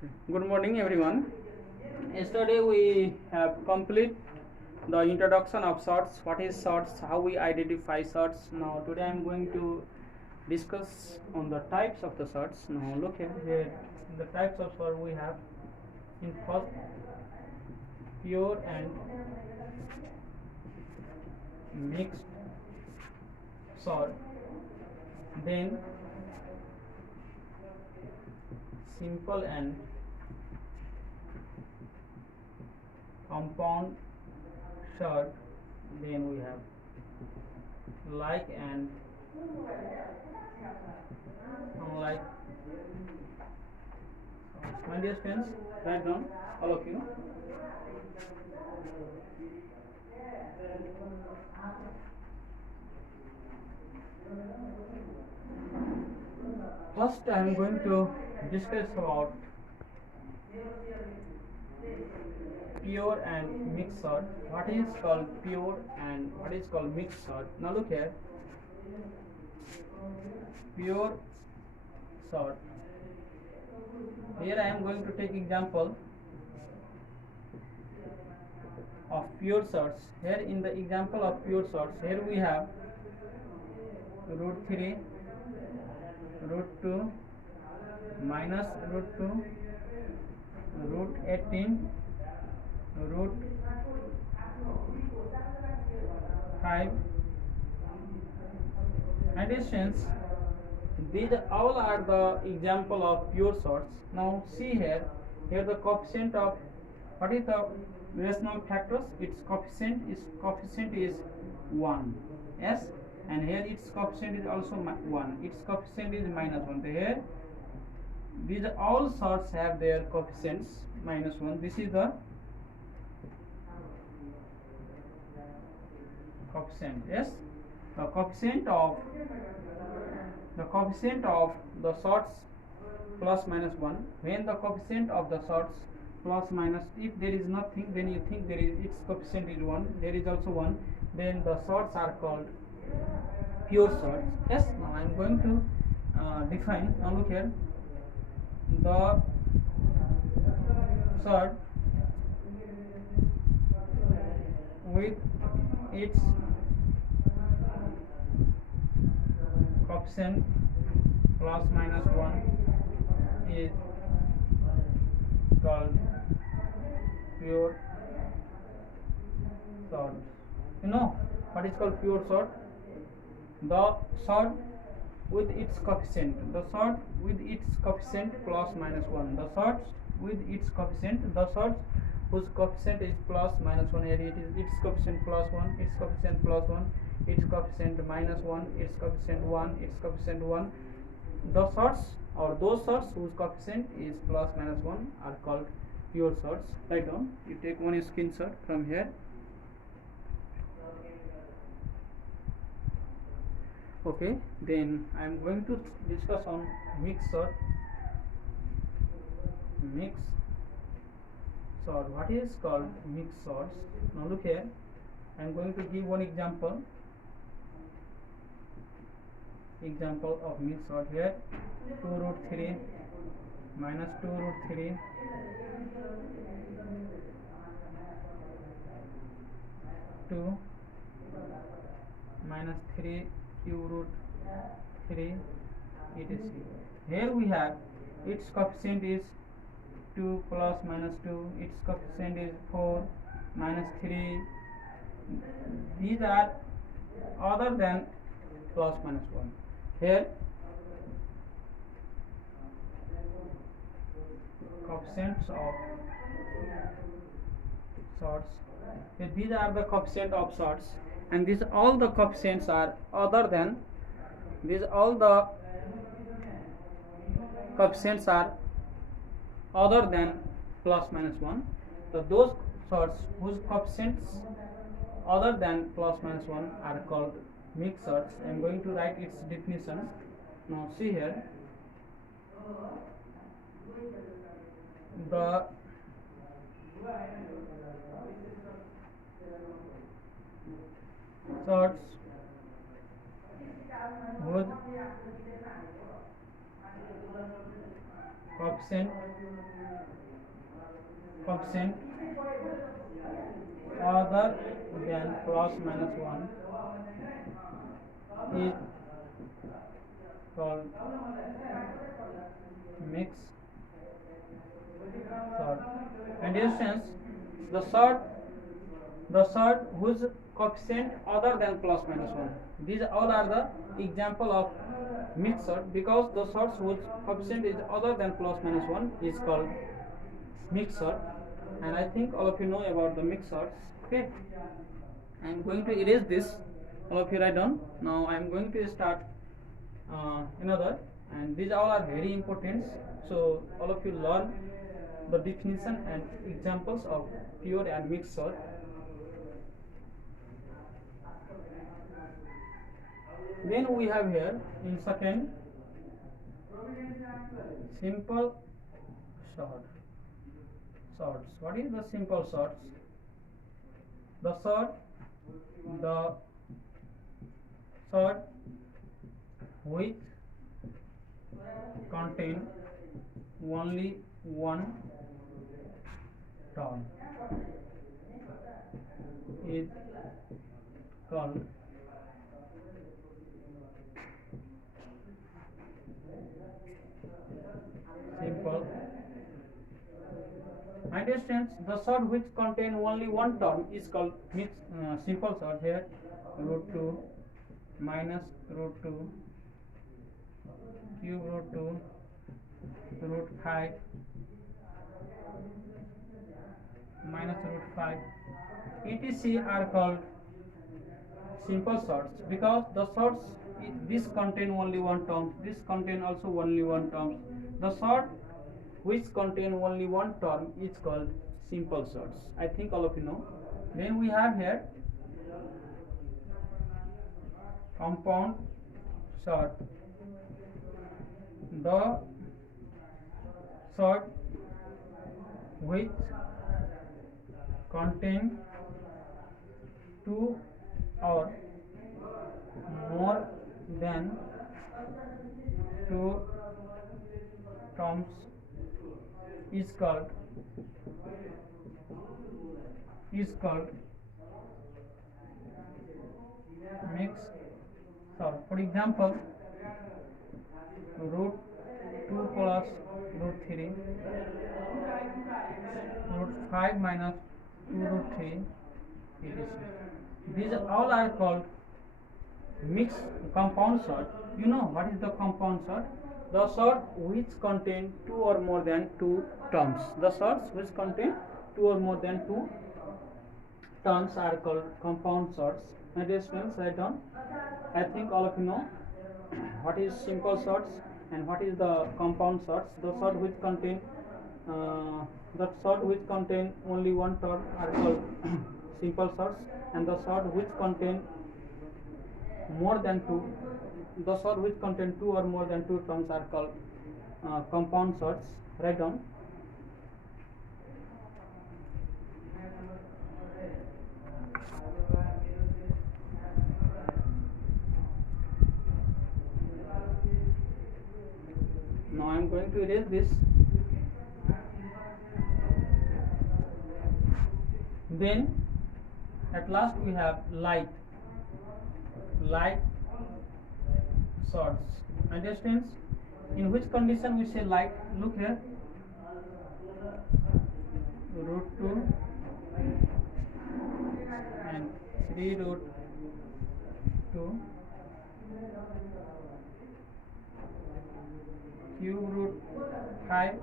Good morning, everyone. Yesterday we have complete the introduction of sorts. What is sorts? How we identify sorts? Now today I am going to discuss on the types of the sorts. Now look at here. The types of sort we have in first pure and mixed sort. Then simple and compound sort. Then we have like and unlike. My dear friends, write down all of you. First, I am going to discuss about pure and mixed sort. What is called pure and what is called mixed sort? Now look here. Pure sort. Here I am going to take example of pure sorts. Here in the example of pure sorts, here we have root 3, root 2, minus root 2, root 18, root 5, and distance. These all are the example of pure sorts. Now see here the coefficient of what is the rational factors? Its coefficient is 1. Yes, and here its coefficient is also 1. Its coefficient is minus 1. Here these all sorts have their coefficients minus 1. This is the coefficient. Yes, the coefficient of the sorts plus minus 1. When the coefficient of the sorts plus minus, if there is nothing, then you think there is its coefficient is 1, there is also 1, then the sorts are called pure sorts. Yes, now I am going to define. Now look here, the sort with its coefficient plus minus 1 is called pure sort. You know what is called pure sort? The sort with its coefficient, the sort with its coefficient plus minus 1, the sorts with its coefficient, the sorts whose coefficient is plus minus 1. Here it is its coefficient plus 1, its coefficient plus 1, its coefficient minus 1, its coefficient 1, its coefficient 1. The sorts or those sorts whose coefficient is plus minus 1 are called pure sorts. Write down. You take one screenshot from here. Okay, then I am going to discuss on mixed sort. Mixed sort. What is called mixed sorts? Now look here. I am going to give one example of mixed sort. Here 2 root 3 minus 2 root 3 2 minus 3 cube root 3 etc. Here we have its coefficient is 2 plus minus 2, its coefficient is 4 minus 3. These are other than plus minus 1. Here coefficients of sorts. These are the coefficient of sorts, and these all the coefficients are other than plus minus 1. So those sorts whose coefficients other than plus minus 1 are called mixed sorts. I am going to write its definition. Now see here, the sorts whose coefficient other than plus minus 1 is called mixed sort. And in essence, the sort whose coefficient other than plus minus 1. These all are the example of mixed sort, because the sorts whose coefficient is other than plus minus 1 is called mixed sort. And I think all of you know about the mixed sorts. Okay, I am going to erase this. All of you write down. Now I am going to start another, and these all are very important. So all of you learn the definition and examples of pure and mixed sort. Then we have here in second simple sorts. What is the simple sorts? The sort which contain only one term is called simple. Understands, the sort which contain only one term is called simple sort. Here root 2 minus root 2 cube root 2 root 5 minus root 5 etc are called simple sorts, because the sorts this contain only one term, this contain also only one term. The sort which contain only one term is called simple sorts. I think all of you know. Then we have here compound sort. The sort which contain two or more than two terms is called mixed sort. For example, root 2 plus root 3, root 5 minus 2 root 3, etc. These all are called mixed compound sort. You know what is the compound sort? The sort which contain two or more than two terms. The sorts which contain two or more than two terms are called compound sorts. My dear students, write down. I think all of you know what is simple sorts and what is the compound sorts. The sort which contain only one term are called simple sorts, and the sort which contain more than two, the sort which contain two or more than two terms are called compound sorts. Write down. Now I am going to erase this. Then at last we have light sorts. Understands? In which condition we say light? Look here. Root 2 and 3 root 2 cube root 5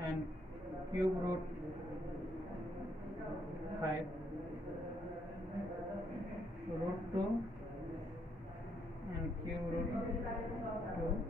and cube root 5 root 2 and cube root 2.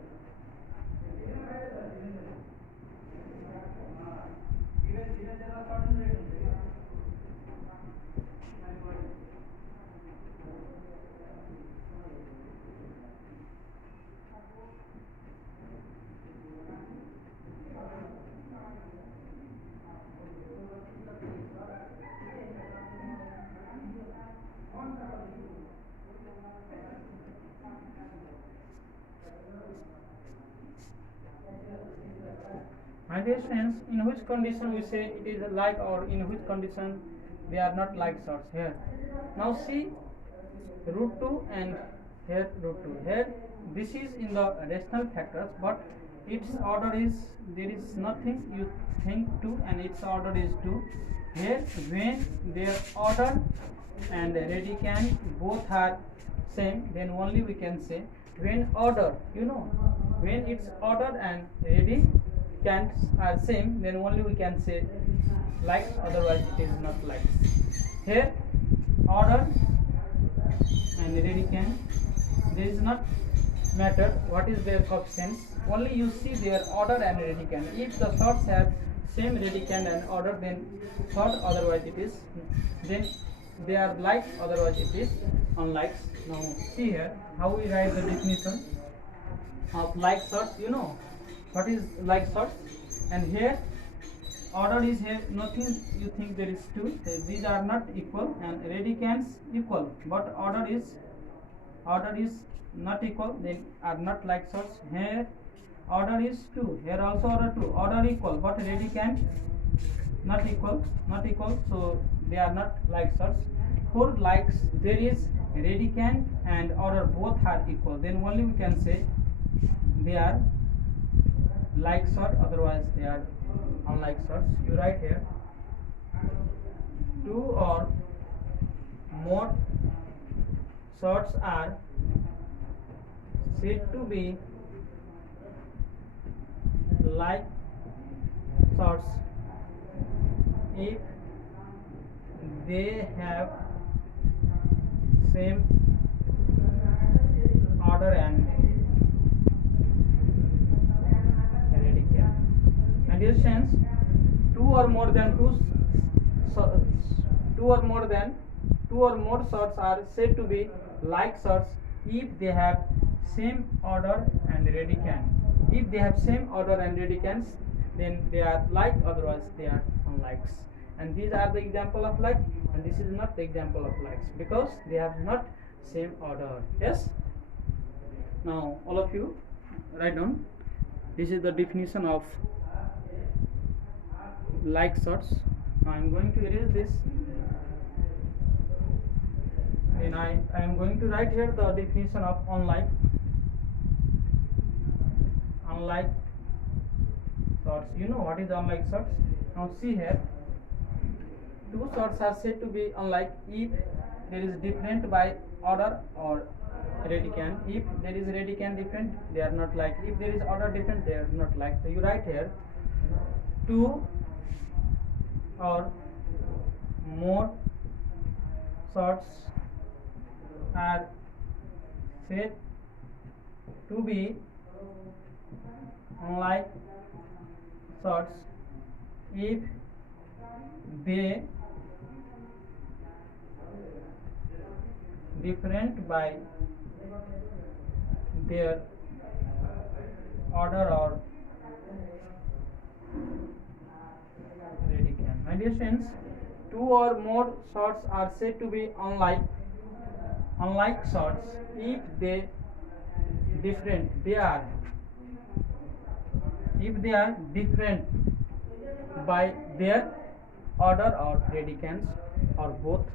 My dear friends, in which condition we say it is like, or in which condition they are not like sorts here. Now see root 2 and here root 2. Here this is in the rational factors, but its order is, there is nothing you think 2 and its order is 2. Here when their order and radicand both are same, then only we can say, when order, when its order and radicands are same, then only we can say like, otherwise it is not like. Here order and radicand, there is not matter what is their coefficients, only you see their order and radicand. If the sorts have same radicand and order, then sort, otherwise it is, then they are like, otherwise it is unlike. Now see here how we write the definition of like sorts. What is like sorts, and here order is here nothing, you think there is 2, these are not equal, and radicands equal, but order is not equal, then are not like sorts. Here order is 2, here also order 2, order equal, but radicand not equal, so they are not like sorts. For likes, there is radicand and order both are equal, then only we can say they are like sort, otherwise they are unlike sorts. You write here 2 or more sorts are said to be like sorts if they have same order and radicand. And in sense, two or more sorts are said to be like sorts if they have same order and radicand. If they have same order and radicands, then they are like, otherwise they are unlikes. And these are the example of like, and this is not the example of likes, because they have not same order. Yes. Now all of you write down. This is the definition of like sorts. Now I am going to erase this, and I am going to write here the definition of unlike sorts. You know what is unlike sorts. Now see here, two sorts are said to be unlike if there is different by order or radicand. If there is radicand different, they are not like. If there is order different, they are not like. So you write here, two or more sorts are said to be unlike sorts if they different by their order or radicand. My dear friends, two or more sorts are said to be unlike sorts if they different. If they are different by their order or radicands, or both.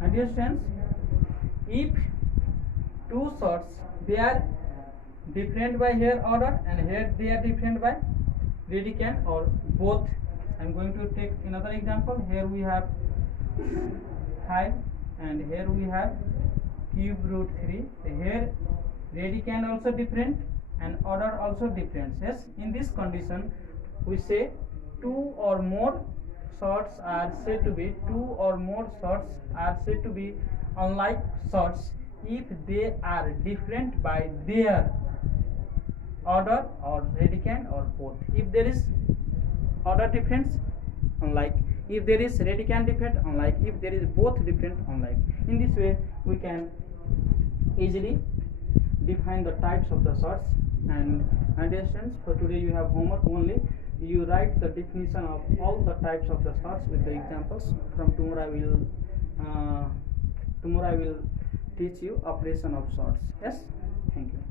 And dear friends, if two sorts, they are different by here order, and here they are different by radicand, or both. I am going to take another example. Here we have 5 and here we have cube root 3. Here radicand also different and order also different. Yes, in this condition we say two or more sorts are said to be unlike sorts if they are different by their order or radicand or both. If there is order difference, unlike. If there is radicand different, unlike. If there is both different, unlike. In this way we can easily define the types of the sorts. And understands, for today you have homework only. You write the definition of all the types of the sorts with the examples. From tomorrow I will teach you operation of sorts. Yes, thank you.